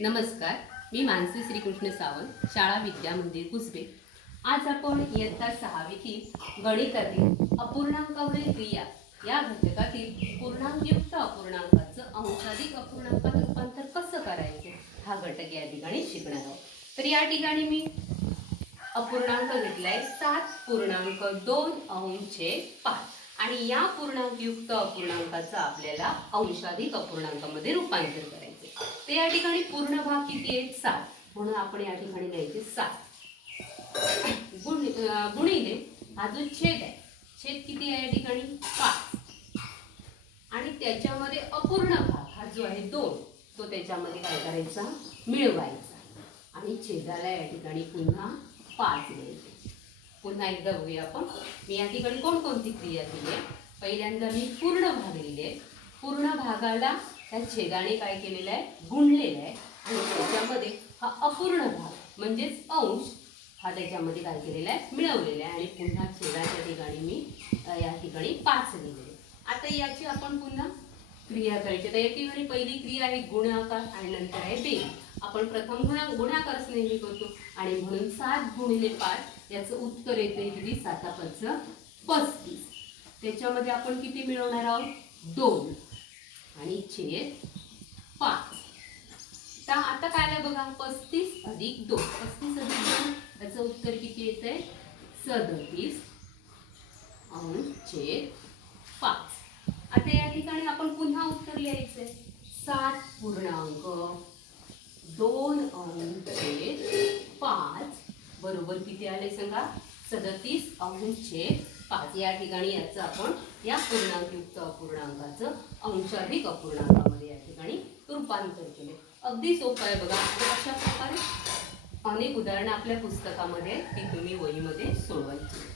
नमस्कार मी मानसी श्रीकृष्ण सावंत शाळा विद्या मंदिर कुसबे. आज आपण इयत्ता सहावीतील गणितातील अपूर्णांकावरील क्रिया या घटकातील पूर्णांकयुक्त अपूर्णांकाचं अंशाधिक अपूर्णांकात रूपांतर कसं करायचं हा घटक या ठिकाणी शिकणार आहोत. तर या ठिकाणी मी अपूर्णांक घेतलाय सात पूर्णांक दोन अंशे पाच. आणि या पूर्णांकयुक्त अपूर्णांकाचं आपल्याला अंशाधिक अपूर्णांकामध्ये रूपांतर करायचं ते या ठिकाणी पूर्ण भाग किती आहेत? सात. म्हणून आपण या ठिकाणी लिहायचे सात. गुण गुणिले हा जो छेद आहे छेद किती आहे या ठिकाणी? पाच. आणि त्याच्यामध्ये अपूर्ण भाग हा जो आहे दोन तो त्याच्यामध्ये काय करायचा? मिळवायचा. आणि छेदाला या ठिकाणी पुन्हा पाच लिहायचे. पुन्हा एकदा बघूया आपण. मी या ठिकाणी कोणकोणती क्रिया केली आहे? पहिल्यांदा मी पूर्ण भाग लिहिले. पूर्ण भागाला त्या छेदाने काय केलेलं आहे? गुणलेलं आहे. आणि त्याच्यामध्ये हा अपूर्ण भाग म्हणजेच अंश हा त्याच्यामध्ये काय केलेला आहे? मिळवलेला आहे. आणि पुन्हा छेदाच्या ठिकाणी मी या ठिकाणी पाच लिहिलेले आता याची आपण पुन्हा क्रिया करायची. तर या ठिकाणी पहिली क्रिया आहे गुणाकार आणि नंतर आहे बे आपण प्रथम गुणा गुणाकारच नेहमी करतो. आणि म्हणून सात गुणिले पाच याचं उत्तर येते किती? साता पस्तीस. त्याच्यामध्ये आपण किती मिळवणार आहोत? दोन. आणि छेद पाच. तर आता काय आलं बघा पस्तीस अधिक दोन. पस्तीस अधिक दोन त्याचं उत्तर किती येत आहे सदतीस अंश छेद पाच. आता या ठिकाणी आपण पुन्हा उत्तर लिहायचंय सात पूर्णांक दोन अंश छेद पाच. बरोबर किती आले सांगा? सदतीस अंश पाच. या ठिकाणी याचं आपण या पूर्णांकयुक्त अपूर्णांकाचं अंशाधिक अपूर्णांकामध्ये या ठिकाणी रूपांतर केले. अगदी सोपं आहे बघा. अशा प्रकारे अनेक उदाहरणं आपल्या पुस्तकामध्ये ती तुम्ही वहीमध्ये सोडवायची